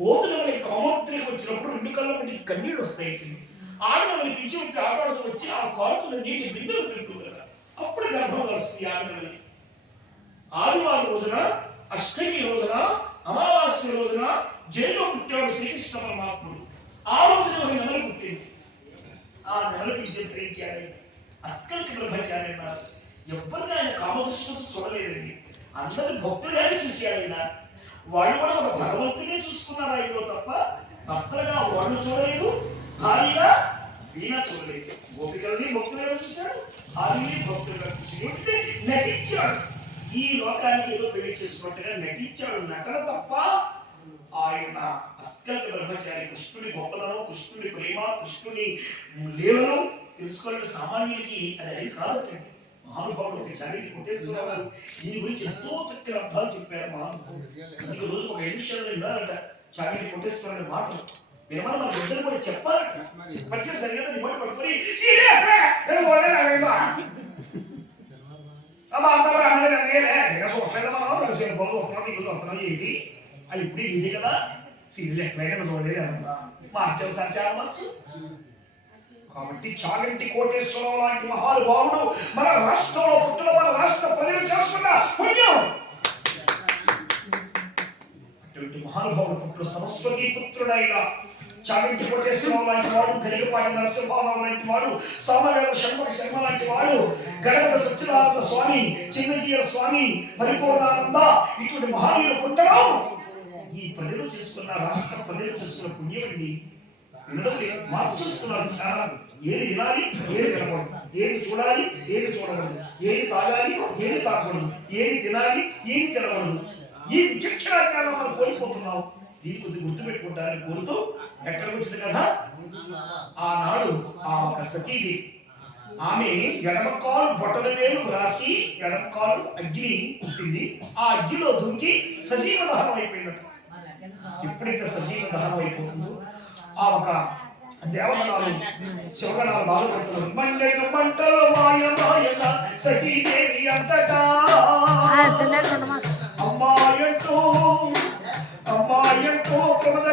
పోతులు మనకి కామోత్రికి వచ్చినప్పుడు రెండు కళ్ళ మనకి కన్నీళ్ళు వస్తాయి ఆడన మనకి పిచ్చి ఉంటే ఆటాడుతూ వచ్చి ఆ కాలుతున్న నీటి బిందెలు తింటూ కదా అప్పుడు గర్భం కలుస్తుంది ఆడనని ఆదివారం రోజున అష్టమి రోజున అమావాస్య రోజున జైల్లో పుట్టాడు శ్రీకృష్ణ పరమాత్ముడు. ఆ రోజున ఒక నెమలి పుట్టింది. ఆ నెమలికి జయించాడు అక్కడికి బ్రహ్మచారి అన్నారు. ఎవరిని ఆయన కామదృష్టితో చూడలేదండి. అందరి భక్తులుగానే చూశాడు ఆయన. వాళ్ళు కూడా ఒక భగవంతునే చూసుకున్నారు ఆయనలో తప్ప? భక్తులుగా వాళ్ళు చూడలేదు భార్యగా వీణ చూడలేదు. గోపికల్ని భక్తులుగా చూశాడు భార్యని భక్తులుగా చూశాడు ఏంటంటే నటించాడు. ఈ లోకానికి ఏదో పెళ్ళి చేసుకున్నట్టుగా నటించాడు నటన తప్ప ఆయన అస్కల్క బ్రహ్మచారి. కృష్ణుడి గొప్పదనం కృష్ణుడి ప్రేమ కృష్ణుడి లీలలు తెలుసుకోవాలంటే సామాన్యుడికి అది అది కాదండి. మహానుభావుడు ఒక చారిటి కొట్టేశ్వరరావు దీని గురించి ఎంతో చక్కని అర్థాలు చెప్పారు మహానుభావుడు. ఈ రోజు ఒక ఎడిషన్ విన్నారట చారిటి కొట్టేశ్వర అనే మాటలు వినమని మన ఇద్దరు కూడా చెప్పాలట. చెప్పట్లే సరిగా రిమోట్ పట్టుకొని ఏంటి? అది ఇప్పుడు ఇది కదా. సీరియల్ ఎక్కడైనా చూడలేదు అన్నదా మార్చవు సంచారం మార్చు. కాబట్టి చాగంటి కోటేశ్వరరావు లాంటి మహానుభావుడు మన రాష్ట్రంలో పుట్టిన మన రాష్ట్ర ప్రజలు చేసుకున్న పుణ్యం. అటువంటి మహానుభావుడు పుట్టిన సరస్వతి పుత్రుడైన చాగంటి కోటేశ్వరరావు లాంటి వాడు గరికపాటి నరసింహారావు లాంటి వాడు సామవేద శర్మ శర్మ లాంటి వాడు గణపతి సత్యనారాయణ స్వామి చిన్నజీయ స్వామి పరిపూర్ణానంద ఇటువంటి మహానీయులు పుట్టడం ఈ ప్రజలు చేసుకున్న రాష్ట్ర ప్రజలు చేసుకున్న పుణ్యం అండి మిమ్మల్ని మార్చేస్తున్నారు చాలా ఏది వినాలి ఏది వినకూడదు ఏది చూడాలి ఏది చూడకూడదు. ఏది తాగాలి ఏది తాగకూడదు. ఏది తినాలి ఏది తినకూడదు. ఈ విచక్షణ జ్ఞానం మనం కోల్పోతున్నాం. దీని కొద్ది గుర్తుపెట్టుకుంటారని కోరుతూ ఎక్కడికి వచ్చింది కదా ఆనాడు ఆ ఒక సతీది. ఆమె ఎడమ కాలు బొట్టల వేలు రాసి ఎడమ కాలు అగ్ని పుట్టింది ఆ అగ్నిలో దుంకి సజీవ దహనం అయిపోయిందట. ఎప్పుడైతే సజీవ దహనం అయిపోతుందో ఆ ఒక దేవగణాలు శివగణాలు బాధపడుతున్నారు మండలు మంటలు మాయ మాయల సఖీదేవి అంతటా. అమ్మాయంటూ అమ్మాయంటూ ప్రమద